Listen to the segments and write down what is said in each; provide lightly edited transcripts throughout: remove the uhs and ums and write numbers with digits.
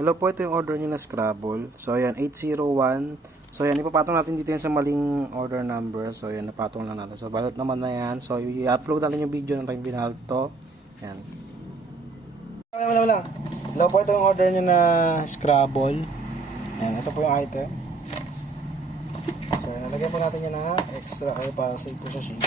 Hello po, ito yung order niyo na Scrabble. So, ayan, 801. So, ayan, ipapatong natin dito yan sa maling order number. So, ayan, napatong lang natin. So, balot naman na yan. So, i-upload natin yung video ng time binalto. Ayan. Wala. Hello po, ito yung order niyo na Scrabble. Ayan, ito po yung item. So, ayan, nalagyan po natin yan na extra oil para save po sa sheet.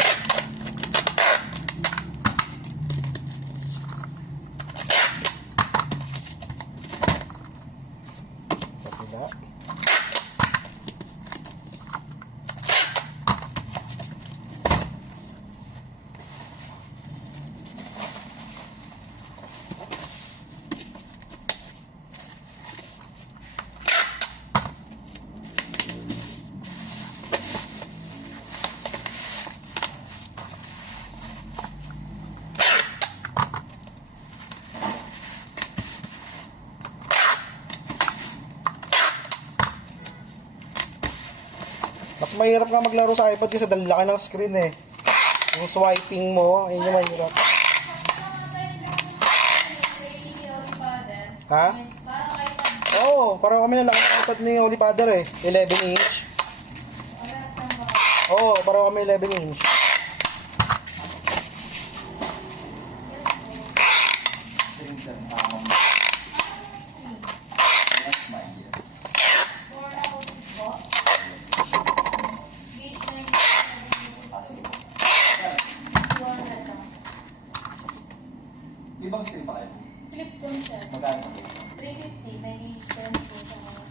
Mas mahirap nga maglaro sa iPad kasi dahil laki ng screen eh. Yung swiping mo, ayun yung mahirap. Ha? Oo, parang kami na laki ng iPad ni Holy Father eh. 11 inch. Oo, parang kami 11 inch. Ibang screen pa kayo? Flip phone, sir. Magkano sa 350, may expense po sa